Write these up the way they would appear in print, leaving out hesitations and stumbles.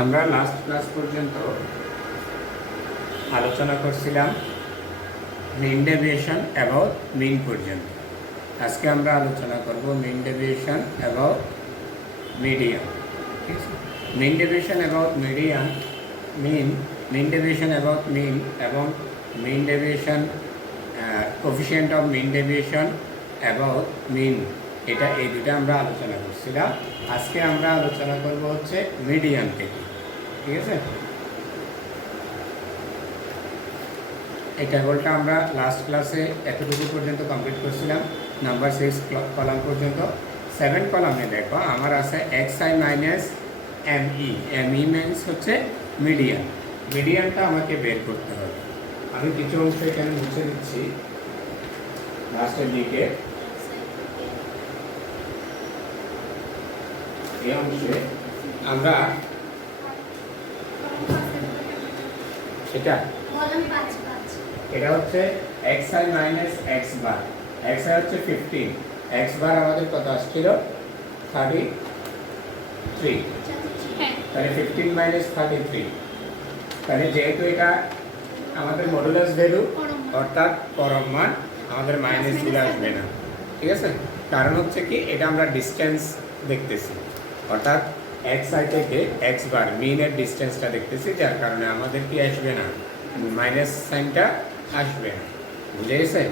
আমরা last class পর্যন্ত আলোচনা করছিলাম মিন ডেভিয়েশন অ্যাবাউট মিন পর্যন্ত। আজকে আমরা আলোচনা করব মিন ডেভিয়েশন অ্যাবাউট মিডিয়ান। ঠিক আছে, mean deviation about median, mean deviation about mean এবং mean deviation coefficient of mean deviation about mean, এটা এই দুটো আমরা আলোচনা করছিলাম। আজকে আমরা আলোচনা করব হচ্ছে মিডিয়ান থেকে। ঠিক আছে, এই টেবলটা আমরা লাস্ট ক্লাসে এতটুকু পর্যন্ত কমপ্লিট করছিলাম, নাম্বার 6 কলাম পর্যন্ত। 7 কলামে দেখো আমার আছে xi minus ME. ME means হচ্ছে মিডিয়ান। মিডিয়ানটা আমাকে বের করতে হবে। আমি কিছু অংশ এখানে মুছে দিচ্ছি লাস্টের দিকে। এই অংশে আমরা এটা হচ্ছে xi মাইনাস x বার। xi হচ্ছে 15, x বার আমাদের কত আসছিল 33, তাহলে 15 মাইনাস 33, তাহলে যেহেতু এটা আমাদের মডুলাস ভ্যালু অর্থাৎ পরম মান, আমাদের মাইনাস চলে আসবে না। ঠিক আছে, কারণ হচ্ছে কি এটা আমরা ডিস্টেন্স দেখতেছি, অর্থাৎ xi থেকে x বার মিনের ডিস্টেন্সটা দেখতেছি, যার কারণে আমাদের কি আসবে না, মাইনাস সাইনটা আসবে না। বুঝে গেছে?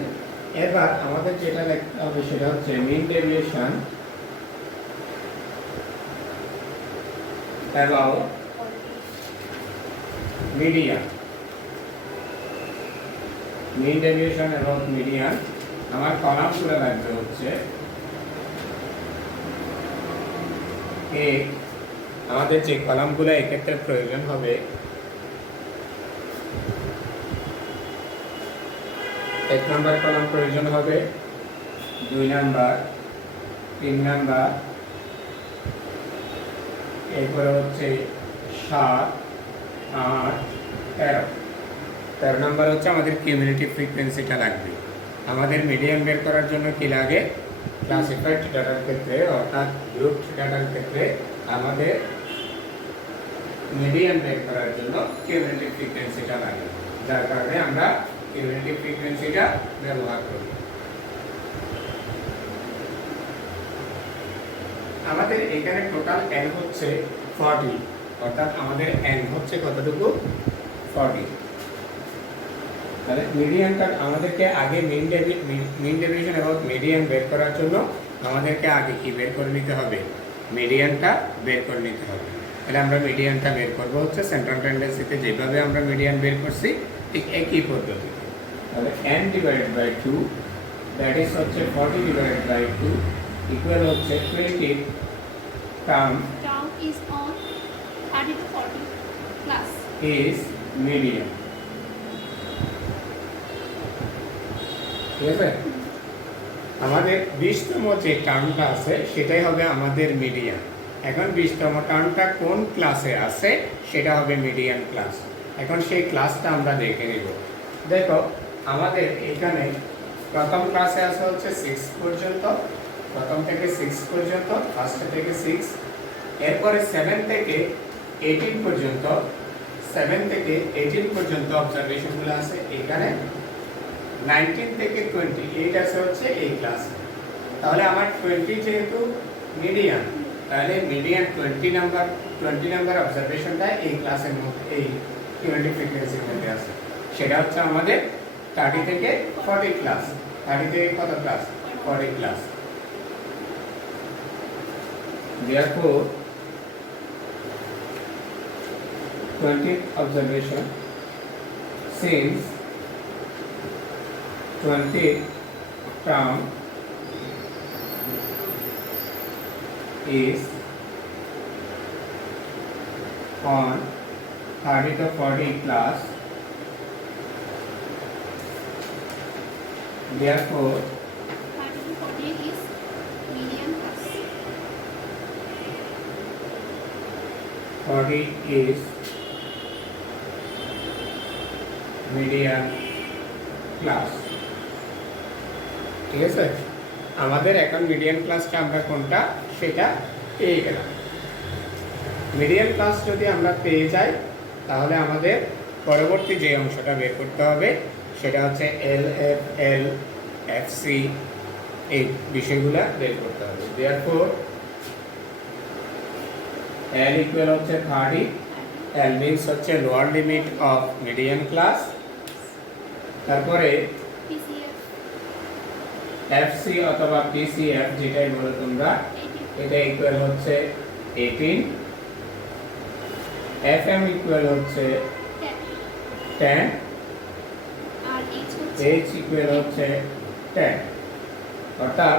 এবার আমাদের যেটা দেখতে হবে সেটা হচ্ছে mean deviation about median. Mean deviation about median আমার কলামগুলো লাগবে হচ্ছে আমাদের যে কলামগুলো এক্ষেত্রে প্রয়োজন হবে, 1 নাম্বার কলাম প্রয়োজন হবে, 2 নাম্বার, 3 নাম্বার, এরপরে হচ্ছে 7, 8, 13 নাম্বার হচ্ছে আমাদের কিউমুলেটিভ ফ্রিকোয়েন্সিটা লাগবে। আমাদের মিডিয়ান বের করার জন্য কি লাগে, ক্লাসিফাইড ডাটার ক্ষেত্রে অর্থাৎ গ্রুপড ডাটার ক্ষেত্রে আমাদের মিডিয়ান বের করার জন্য কিউমুলেটিভ ফ্রিকোয়েন্সিটা লাগে, যার কারণে আমরা কিউমুলেটিভ ফ্রিকোয়েন্সিটা ব্যবহার করি। আমাদের এখানে টোটাল n হচ্ছে 40, অর্থাৎ আমাদের n হচ্ছে কতটুকু 40। তাহলে মিডিয়ানটা আমাদেরকে আগে মিন ডেভিয়েশন এবং মিডিয়ান বের করার জন্য আমাদেরকে আগে কি বের করে নিতে হবে, মিডিয়ানটা বের করে নিতে হবে। তাহলে আমরা মিডিয়ানটা বের করবো হচ্ছে সেন্ট্রাল টেন্ডেন্সিতে যেভাবে আমরা মিডিয়ান বের করছি ঠিক একই পদ্ধতিতে। তাহলে n divided by 2 that is হচ্ছে 40 ডিভাইডেড বাই 2 ইকুয়াল হচ্ছে 20 term is on 30 to 40 plus is median। ঠিক আছে, আমাদের 20তম যে টার্মটা আছে সেটাই হবে আমাদের মিডিয়ান। এখন 20তম টার্মটা কোন ক্লাসে আছে সেটা হবে মিডিয়ান ক্লাস। এখন সেই ক্লাসটা আমরা দেখে নিব। দেখো আমাদের এখানে প্রথম ক্লাসে আছে হচ্ছে 6 পর্যন্ত, প্রথম থেকে 6 পর্যন্ত, ফার্স্ট থেকে 6, এরপরে 7 থেকে 18 পর্যন্ত, 7 থেকে 18 পর্যন্ত অবজারভেশনগুলো আছে এখানে। 19 থেকে 28 আছে হচ্ছে এই ক্লাসে। তাহলে আমার 20 যেহেতু মিডিয়ান, তাহলে মিডিয়ান 20 নাম্বার অবজারভেশনটা এই ক্লাসের মধ্যে, এই কিউমুলেটিভ ফ্রিকোয়েন্সির মধ্যে আছে। সেটা হচ্ছে আমাদের 30 থেকে 40 ক্লাস। 30 থেকে কত class, 40 class. Therefore 20th observation, since 20th term is on 30 to 40 class, therefore 30 to 40 is median plus 40 is median class। ঠিক আছে, আমাদের এখন মিডিয়ান ক্লাসটা আমরা কোনটা সেটা পেয়ে গেলাম। মিডিয়ান ক্লাস যদি আমরা পেয়ে যাই তাহলে আমাদের পরবর্তী যে অংশটা বের করতে হবে সেটা হচ্ছে L F L F C এই বিষয়গুলো বের করতে হবে। দেয়ারফর এল ইকুয়াল হচ্ছে 30, এল মিনস হচ্ছে lower limit of median class. তারপরে PCF এফ সি অথবা পিসিএফ যেটাই বলো তোমরা, 18 এটা ইকুয়াল হচ্ছে 18, এফ এম ইকুয়াল হচ্ছে 10, আর H হচ্ছে এইচ ইকুয়াল হচ্ছে 10। অর্থাৎ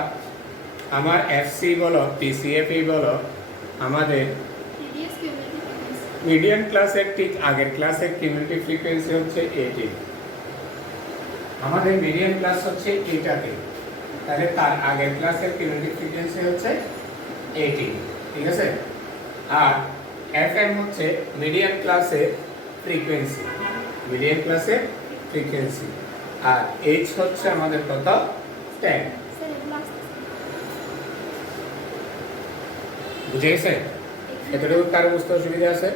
আমার এফসি বলো পিসিএফই বলো আমাদের previous cumulative frequency মিডিয়ান ক্লাসের ঠিক আগের ক্লাসের কিউমুলেটিভ ফ্রিকোয়েন্সি হচ্ছে 18। আমাদের মিডিয়ান ক্লাস হচ্ছে এটাতে, তাহলে তার আগের ক্লাসের কিউমুলেটিভ ফ্রিকোয়েন্সি হচ্ছে 18, ঠিক আছে। আর এফএম হচ্ছে মিডিয়ান ক্লাসের ফ্রিকোয়েন্সি, মিডিয়ান ক্লাসের ফ্রিকোয়েন্সি। আর এইচ হচ্ছে আমাদের কত? 10। স্যার এগুলো আসতেছে বুঝে গেছে? এতটুকু কারো বুঝতে অসুবিধা আছে?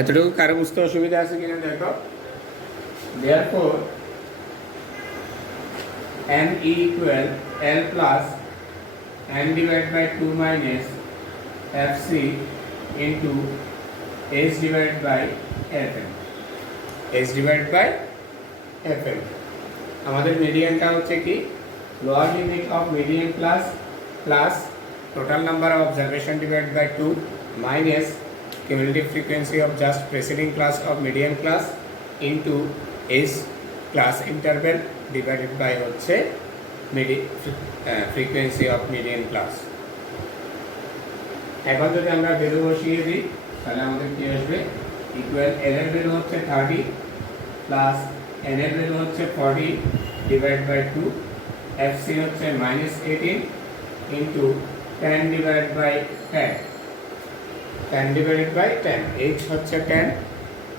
এতটুকু কারো বুঝতে অসুবিধা আছে কিনা দেখো। Therefore n equal L plus n divided by 2 minus fc into h divided by fm, h divided by fm। আমাদের মিডিয়ানটা হচ্ছে কি lower limit of median class plus total number of observation divided by 2 minus cumulative frequency of just preceding class of median class into h class interval divided by হচ্ছে frequency of median class। এখন যদি আমরা value বসিয়ে দিই তাহলে আমাদের কি আসবে? ইকুয়াল n এর ভ্যালু হচ্ছে 30 প্লাস n এর ভ্যালু হচ্ছে 40 ডিভাইড বাই 2, fc হচ্ছে -18 into 10 divide by 10, 10 divided by 10, h হচ্ছে 10,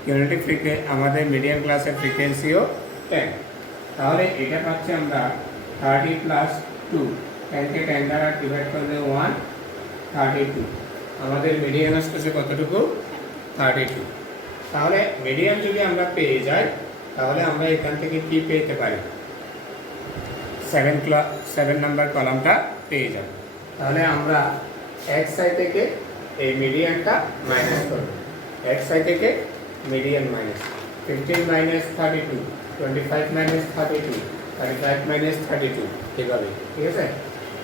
ইউনিটি ফ্রিকোয়েন্সি আমাদের মিডিয়াম ক্লাসের ফ্রিকোয়েন্সিও 10। তাহলে এটা পাচ্ছি আমরা 30 প্লাস 2, 10 কে 10 দ্বারা ডিভাইড করলে 1, 32। আমাদের মিডিয়ান আসতেছে কতটুকু? 32। তাহলে মিডিয়ান যদি আমরা পেয়ে যাই তাহলে আমরা এখান থেকে কি পেতে পারি? 7 নাম্বার কলামটা পেয়ে যাব। তাহলে আমরা xi থেকে এই মিডিয়ানটা মাইনাস করব, xi থেকে median minus 15 minus 32, 25 minus 32, 35 minus 32, এভাবে, ঠিক আছে।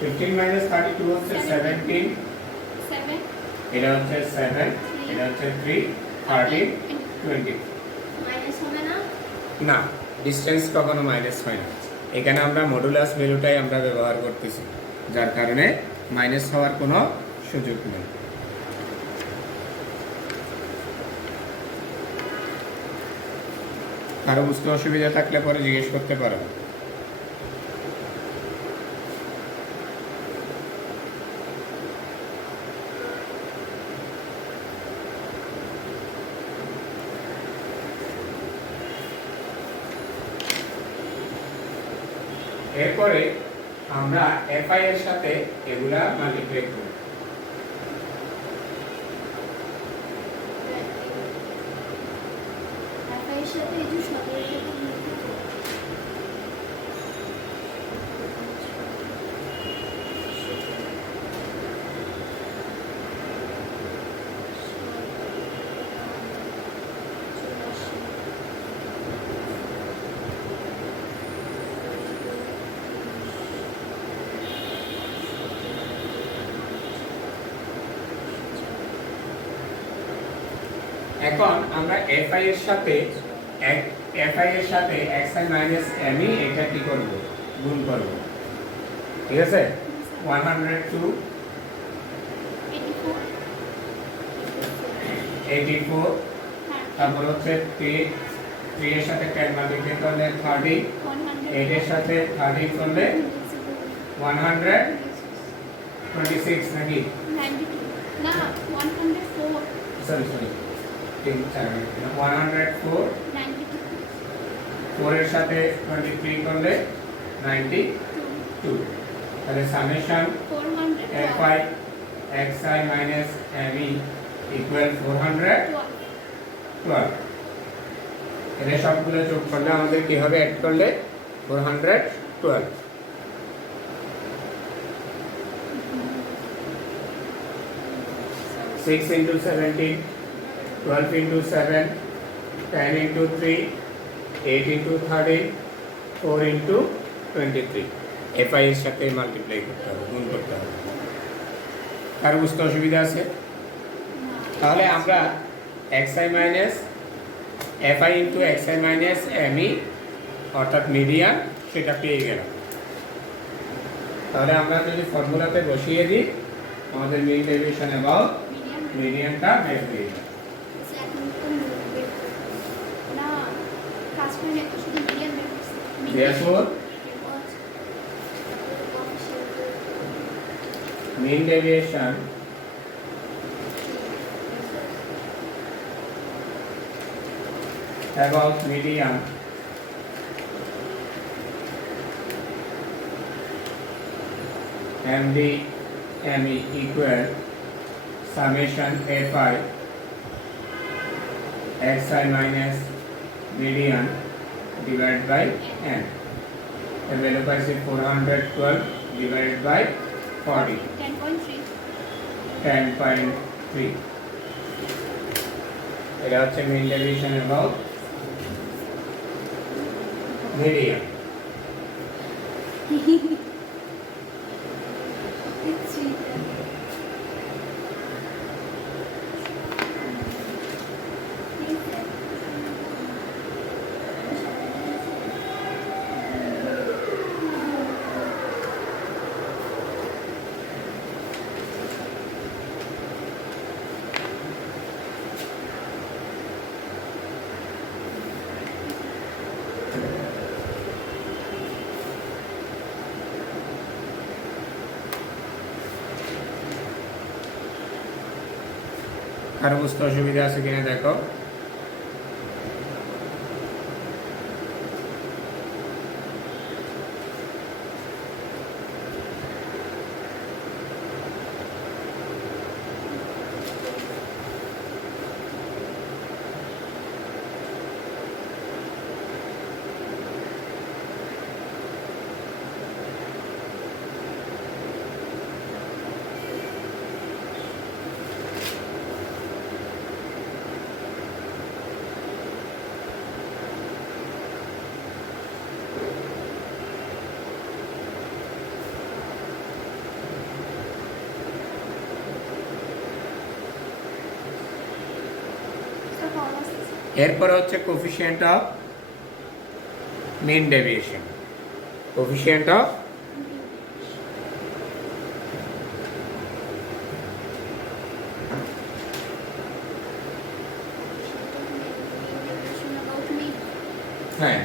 15 মাইনাস 32 হচ্ছে 17, 7 এটা হচ্ছে 7, এটা হচ্ছে 3, 13, 20। মাইনাস হবে না? না, ডিসটেন্স কখনো মাইনাস হয় না। এখানে আমরা মডুলাস ভ্যালুটাই আমরা ব্যবহার করতেছি, যার কারণে মাইনাস হওয়ার কোনো সুযোগ নেই। কারো বুঝতে অসুবিধা থাকলে পরে জিজ্ঞেস করতে পারেন। এরপরে আমরা এফআই এর সাথে এগুলা মাল্টিপ্লাই করব। এর সাথে এই যে 17 এর সাথে মিলতে হবে। এখন আমরা এফআই এর সাথে এফআই এর সাথে xi মাইনাস mi এটা কি করব? গুণ করব, ঠিক আছে। 102, 84, তারপর হচ্ছে 3 এর সাথে 10 মাল্টিপ্লাই করলে 30, 8 এর সাথে 30 করলে 100, 26 নাকি 92 না 104 সরি 104 92 4 এর সাথে 23 করলে 92 তাহলে summation 400 fi xi minus me equal 412 এর সবগুলো যোগ করলে আমাদের কি হবে অ্যাড করলে 412 6 into 17 12 into 7 10 into 3 8 into 30 4 into 23 fi এর সাথে মাল্টিপ্লাই করতে হবে গুণ করতে হবে কার বুঝতে অসুবিধা আছে তাহলে আমরা xi minus fi into xi minus me অর্থাৎ মিডিয়ান সেটা পেয়ে গেলাম তাহলে আমরা যদি ফর্মুলাতে বসিয়ে দিই আমাদের মিন ডেভিয়েশন অ্যাবাউট মিডিয়ানটা বের হয়ে যাবে না কাজ করে একটা শুধু মিডিয়ান বের করছে therefore mean deviation about median MD ME equal summation fi xi minus median divided by n. The value is 412 divided by 40. 10.3 10.3 এটা হচ্ছে mean deviation about median কারো বুঝতে অসুবিধা আছে কিনা দেখো এরপর হচ্ছে coefficient of mean deviation coefficient of হ্যাঁ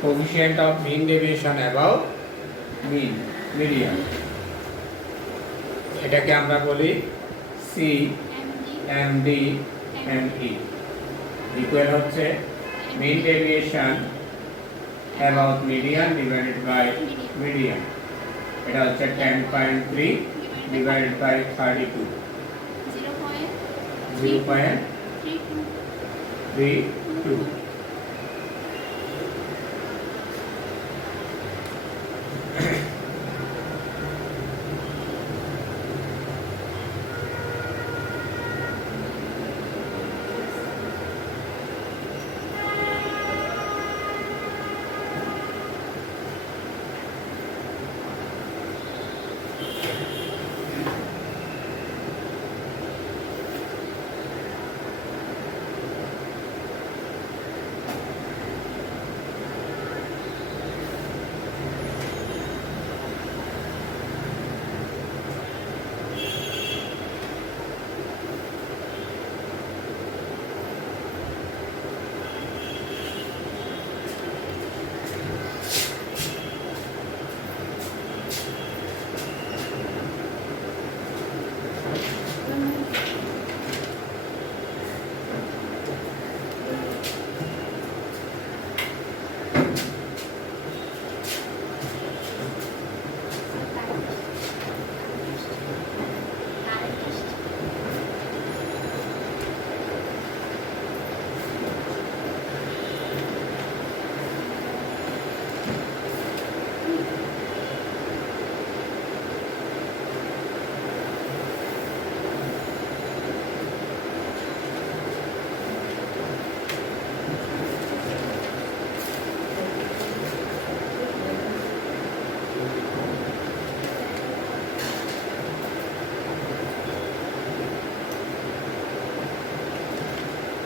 coefficient of mean deviation above mean median এটাকে আমরা বলি C MD ME ইকুয়াল হচ্ছে mean deviation about median divided by median এটা হচ্ছে 10.3 divided by 32 0.32 10.3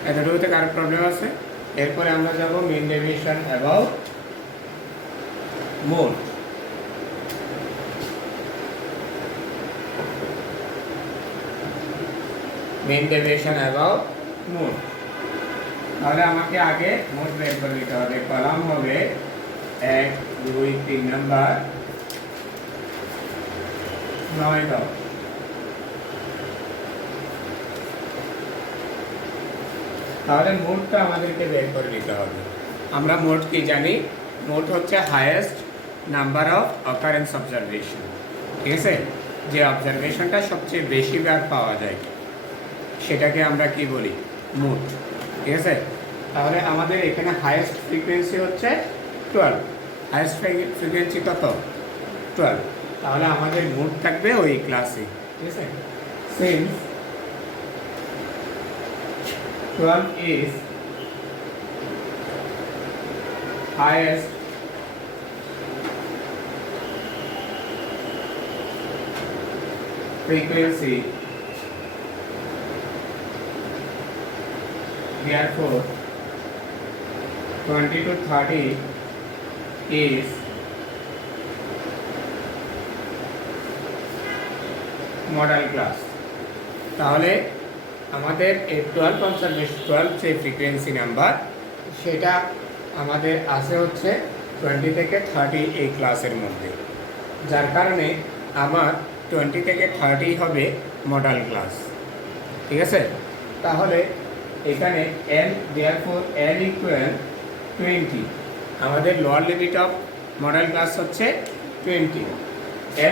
এতটুকুতে কারো প্রবলেম আছে? এরপরে আমরা যাব main deviation about mode. Main deviation about mode. তাহলে আমাকে আগে মোড বের করে দিতে হবে। কলাম হবে 1 2 3 নাম্বার 9 দাও। তাহলে মোডটা আমাদেরকে বের করে নিতে হবে। আমরা মোড কি জানি? মোড হচ্ছে highest number of occurrence observation. ঠিক আছে, যে অবজারভেশনটা সবচেয়ে বেশি বার পাওয়া যায় সেটাকে আমরা কি বলি? মোড। ঠিক আছে, তাহলে আমাদের এখানে হাইয়েস্ট ফ্রিকোয়েন্সি হচ্ছে 12। হাইয়েস্ট ফ্রিকোয়েন্সি কত? 12। তাহলে আমাদের মোড থাকবে ওই ক্লাসে। ঠিক আছে, since 12 is highest frequency, therefore 20 to 30 is model class। তাহলে আমাদের এই 12 কনসার্ভেশন 12 যে ফ্রিকোয়েন্সি নাম্বার সেটা আমাদের আছে হচ্ছে 20 থেকে 30 এই ক্লাসের মধ্যে, যার কারণে আমার 20 থেকে 30 হবে মডেল ক্লাস। ঠিক আছে, তাহলে এখানে n therefore n equal 20। আমাদের lower limit of model class হচ্ছে 20।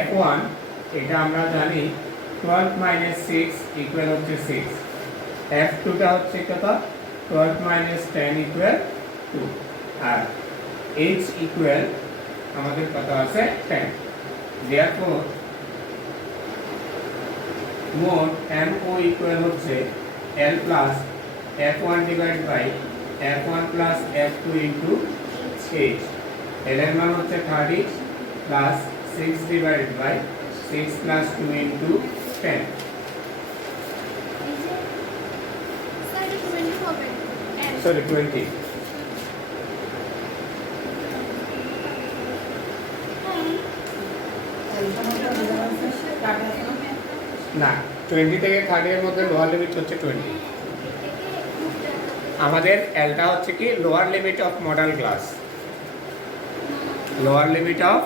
f1 এটা আমরা জানি 12 minus 6 equal হচ্ছে 6। f2 টা হচ্ছে কত? 12 minus 10 equal 2। আর h equal আমাদের কত আছে? 10। therefore মোড mo equal হচ্ছে l plus f1 divided by f1 plus f2 into h। l এর মান হচ্ছে 30 plus 6 divided by 6 plus 2 into 10। Sorry, 20। না, 20 থেকে 30 এর মধ্যে লোয়ার লিমিট হচ্ছে 20। আমাদের এলটা হচ্ছে কি? Lower limit of model class. Lower limit of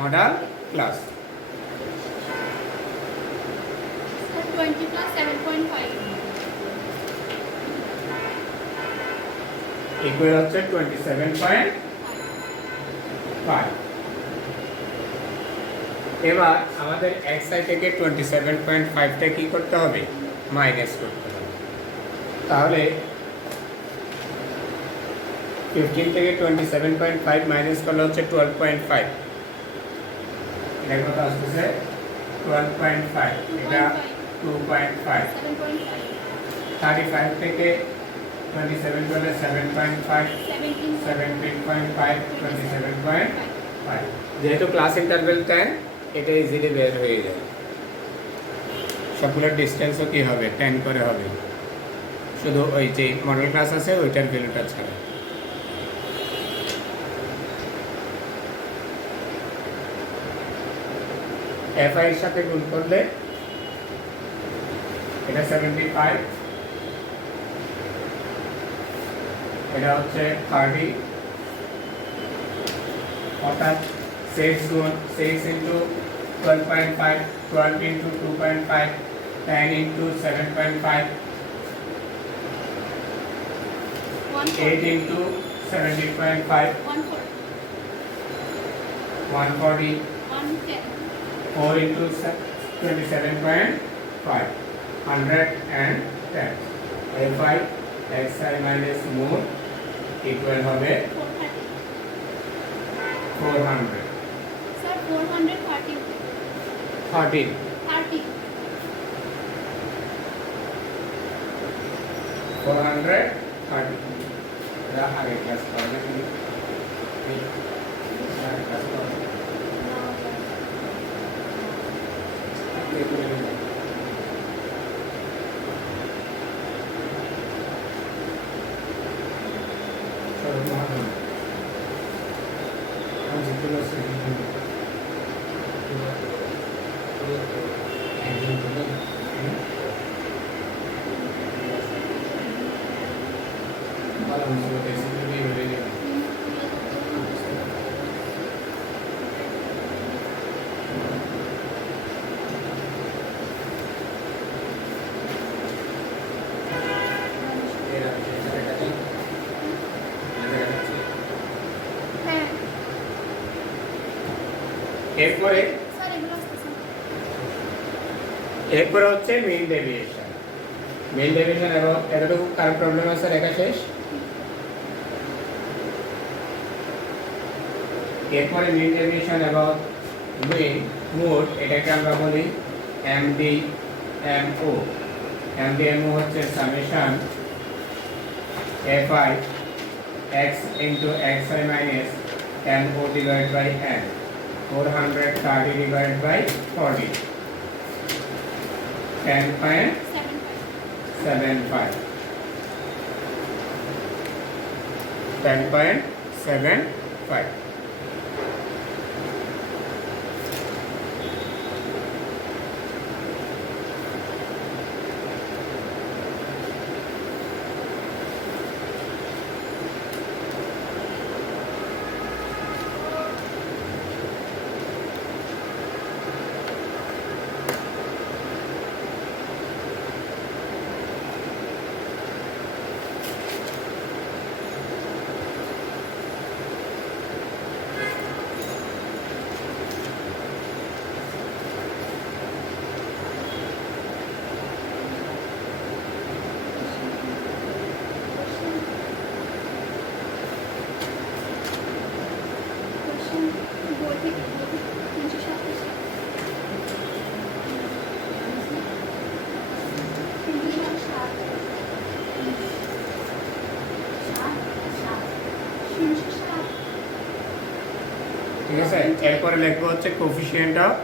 model class 20 plus 7.5 equal হচ্ছে 27.5। এবার আমাদের এক সাইড থেকে 27.5 টা কি করতে হবে? মাইনাস করতে হবে। তাহলে 15 থেকে 27.5 মাইনাস করলে হচ্ছে 12.5। এটা কত আসছে? 12.5। এটা 2.5। 35 থেকে 27 করলে 7.5 17.5 27.5। যেহেতু ক্লাস ইন্টারভেল 10 এটা ইজিলি বের হয়ে যায়। সবগুলোর ডিসটেন্সও কি হবে? 10 করে হবে, শুধু ওই যে মডেল ক্লাস আছে ওইটার ভ্যালুটা ছাড়া। fi এর সাথে গুণ করলে এটা 75, এটা হচ্ছে 30, অর্থাৎ 6 গুণ 6 into 12.5 12 into 2.5 10 into 7.5 8 into 17.5 140 4 into 27.5 110। fi xi minus mod equal হবে 400। Sir, 430 13 30 430। এটা আগে ক্লাস করলে কি এই আগে ক্লাস করলে হ্যাঁ এরপরে স্যার এগুলো আসতেছে না। এরপরে হচ্ছে মিন ডেভিয়েশন। মিন ডেভিয়েশন এবং এতটুকু কার প্রবলেম আছে লেখা শেষ। এরপরে মিন ডেভিয়েশন এবং মিন মোড, এটাকে আমরা বলি এমডিএমও। এমডিএমও হচ্ছে summation fi x into xi minus mo divided by n, 430 divided by 40, 10.75. 10.75. ঠিক আছে, এরপরে লিখবো হচ্ছে coefficient of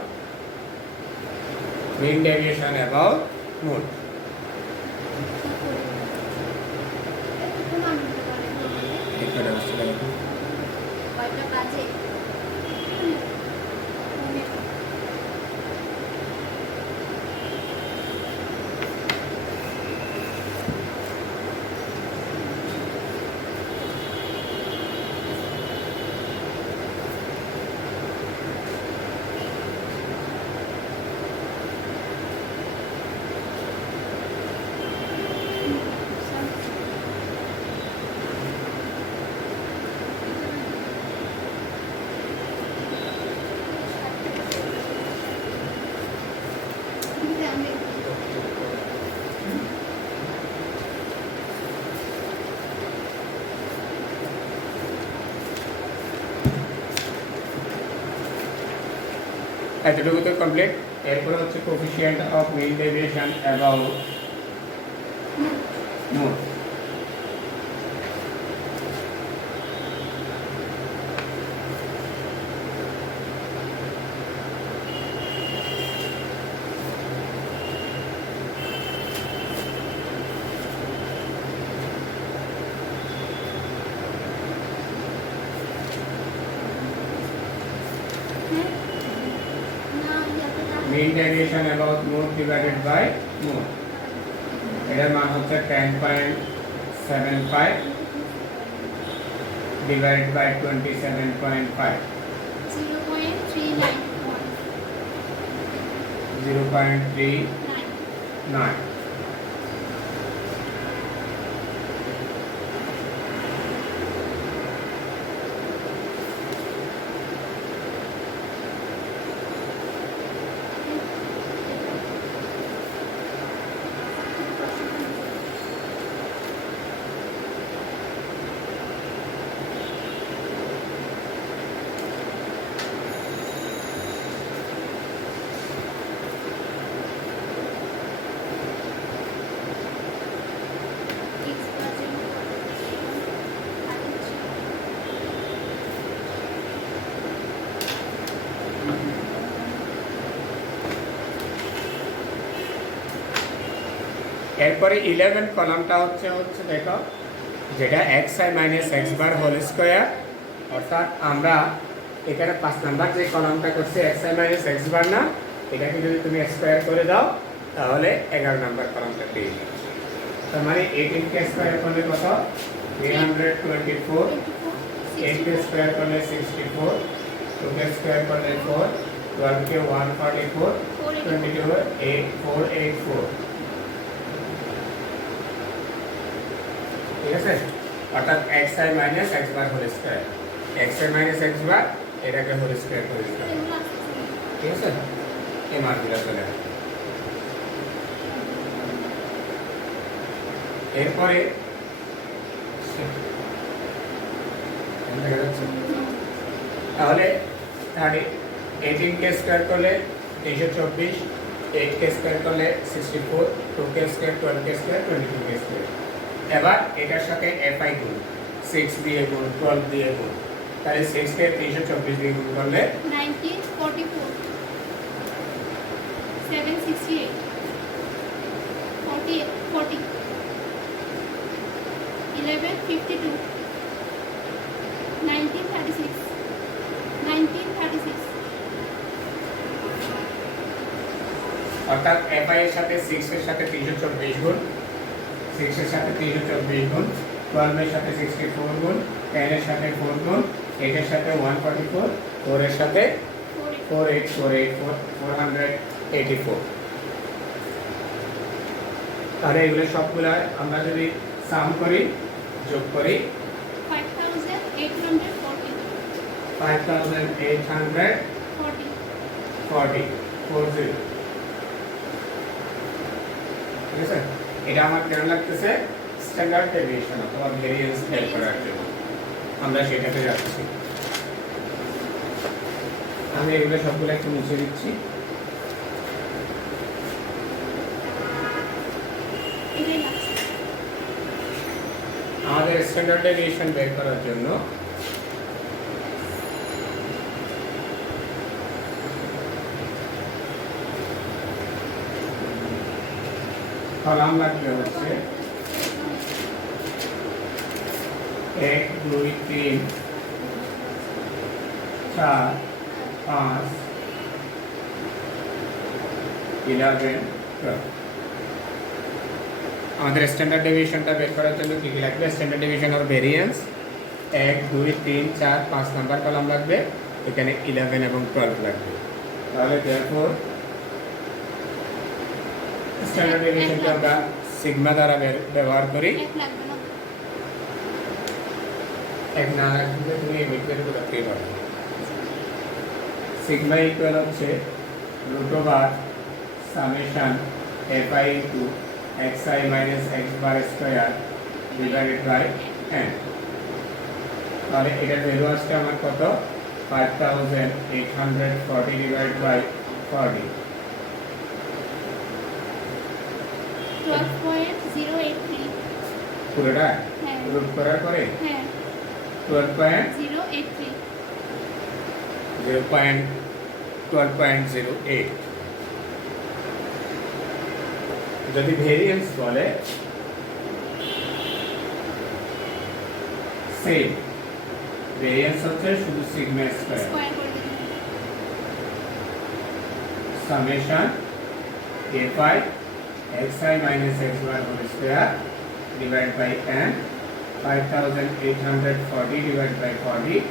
mean deviation about mode. কয়টা বাজে? এতটুকু তো কমপ্লিট। এরপরে হচ্ছে coefficient of mean deviation about mode. Mean deviation about mode divided by mode, এটার মান হচ্ছে 10.75 ডিভাইডেড বাই 27.5, 0.39। এরপরে 11 কলামটা হচ্ছে দেখো যেটা xi minus x bar whole square, অর্থাৎ আমরা এখানে 5 নাম্বার যে কলামটা করছি xi মাইনাস x বার না, এটাকে যদি তুমি স্কোয়ার করে দাও তাহলে 11 নাম্বার কলামটা পেয়ে যাবে। তার মানে 18 কে স্কোয়ার করলে কত? 324, 8 কে স্কোয়ার করলে 64, 2 কে স্কোয়ার করলে 4, 12 কে 144, 22 484। ঠিক আছে, অর্থাৎ xi minus x bar whole square, xi minus x bar এটাকে হোল স্কয়ার করে দিতে হবে। ঠিক আছে, এই মানগুলো চলে আসবে। এরপরে তাহলে 18 কে স্কয়ার করলে 324, 8 কে স্কয়ার করলে 64, 2 কে স্কয়ার, 12 কে স্কয়ার, 22 কে স্কয়ার। এবার এটার সাথে fi গুণ, 6 দিয়ে গুণ, 12 দিয়ে গুণ, তাহলে 6 কে 324 দিয়ে গুণ করলে 1944, 768, 40, 1152, 1936, 1936, অর্থাৎ fi এর সাথে 6 এর সাথে 324 গুণ, 6 এর সাথে 324 গুণ, 12 এর সাথে 64 গুণ, 10 এর সাথে 4 গুণ, 8 এর সাথে 144, 4 এর সাথে 484, 484। তাহলে এগুলো সবগুলা আমরা যদি সাম করি, যোগ করি, 5840, 5840, 40। ঠিক আছে, এটা আমার কেন লাগতেছে? স্ট্যান্ডার্ড ডেভিয়েশন অথবা ভেরিয়েন্স বের করার জন্য আমরা সেটাতে যাচ্ছি। আমি এগুলো সবগুলো একটু মুছে দিচ্ছি। এটাই লাস্ট। আমাদের স্ট্যান্ডার্ড ডেভিয়েশন বের করার জন্য কলাম লাগবে হচ্ছে 1, 2, 3, 4, 5, 11, 12। আমাদের স্ট্যান্ডার্ড ডেভিয়েশনটা বের করার জন্য কি কি লাগবে? স্ট্যান্ডার্ড ডেভিয়েশন আর ভেরিয়েন্স 1, 2, 3, 4, 5 নাম্বার কলাম লাগবে, এখানে 11 এবং 12 লাগবে। তাহলে therefore স্ট্যান্ডার্ড ডেভিয়েশনকে আমরা সিগমা দ্বারা ব্যবহার করি। এক লাগবে না। এক না লাগবে তুমি এই মিটার করে রাখতেই পারো। সিগমা ইকুয়াল হচ্ছে √, summation fi into xi minus x bar square divided by n। তাহলে এটার ভ্যালু আসছে আমার কত? 5840 ডিভাইডেড বাই 40, 12.083, পুরোটা হ্যাঁ রুট করার পরে হ্যাঁ 12.0.8। 0.12.08। যদি ভেরিয়েন্স বলে সেম, ভেরিয়েন্স হচ্ছে শুধু সিগমা স্কয়ার স্কয়ার করে দিন। Summation fi xi minus x bar whole square divide by n, 5840 divide by 40,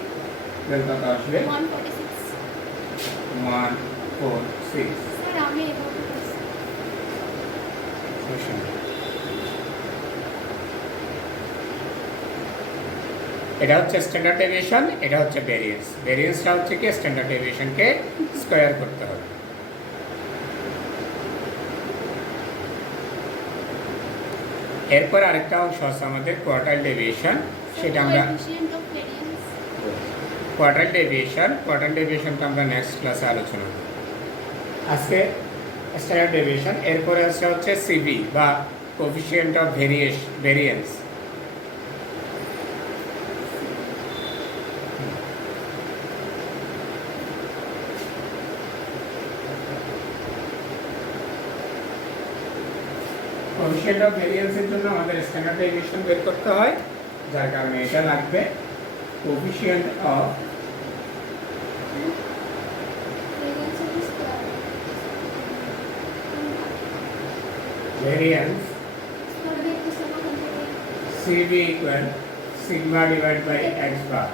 এর কত আসবে? 146। 146। স্যার আমি এভাবে করছি। এটা হচ্ছে স্ট্যান্ডার্ড ডেভিয়েশন, এটা হচ্ছে ভেরিয়েন্স। ভেরিয়েন্সটা হচ্ছে কি স্ট্যান্ডার্ড ডেভিয়েশনকে স্কয়ার করতে হবে। এরপর আরেকটা অংশ আছে আমাদের কোয়ার্টাইল ডেভিয়েশন, সেটা আমরা কোএফিশিয়েন্ট অফ ভেরিয়েন্স। কোয়ার্টাইল ডেভিয়েশনটা আমরা নেক্সট ক্লাসে আলোচনা করব। আজকে স্ট্যান্ডার্ড ডেভিয়েশন, এরপরে আছে হচ্ছে সিবি বা coefficient of variance. Coefficient of ভেরিয়েন্সের জন্য আমাদের স্ট্যান্ডার্ড ডেভিয়েশন বের করতে হয়। যার কারণে এটা লাগবে coefficient of variance CV equal sigma divide by x bar.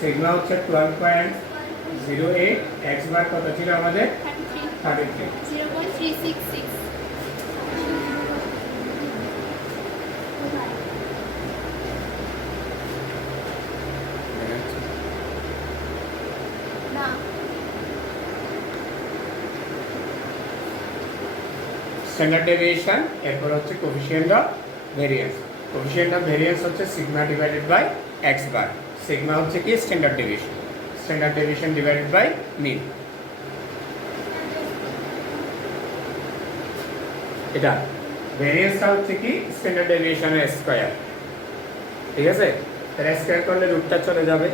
Sigma হচ্ছে 12.08, এক্স বার কত ছিল আমাদের 33। 0.366 না স্ট্যান্ডার্ড ডেভিয়েশন, এরপর হচ্ছে coefficient of variance. Coefficient of variance হচ্ছে sigma divided by x bar. Sigma হচ্ছে কি standard deviation, standard deviation divided by mean. এটা ভেরিয়েন্সটা হচ্ছে কি স্ট্যান্ডার্ড ডেভিয়েশনের স্কয়ার, ঠিক আছে? তাহলে স্কয়ার করলে রুটটা চলে যাবে,